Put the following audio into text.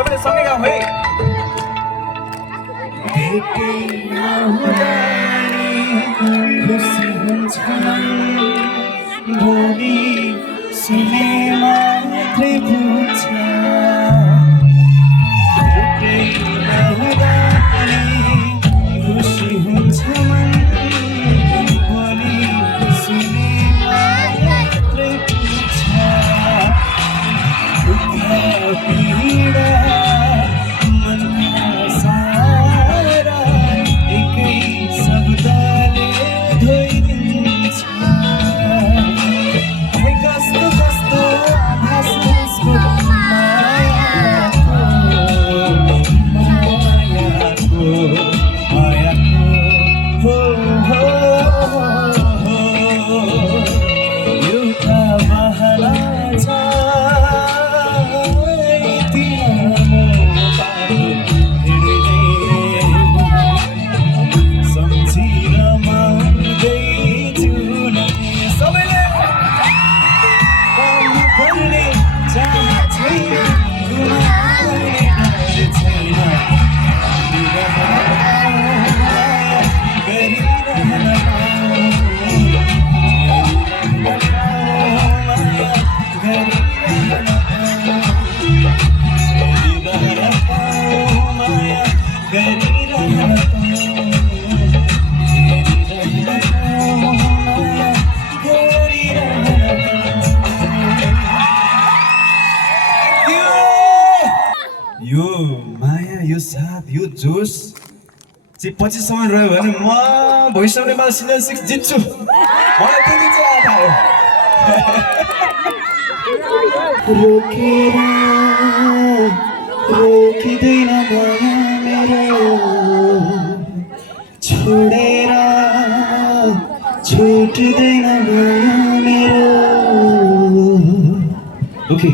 सबैले सँगै गाउँ है। भेटे नहुँदा खुसी हुन्छ मन, भोलि सुने मात्रै बुझ्छ। भेटे नहुँदा खुसी हुन्छ मन, भोलि सुने मात्रै बुझ्छ। दुःख पीडा मनका सारा एकै शब्दले धोइदिन्छ। खै कस्तो कस्तो आभासको मायाको हो एउटा बहना छ यो माया, यो साथ, यो जोस चाहिँ पछिसम्म रह्यो भने म भोइस अफ नेपाल सिजन 6 जित्छु। मलाई त्यति चाहिँ आँट आयो। रोकेर रोकिँदैन माया मेरो, छोडेर छुट्दैन माया मेरो। ओके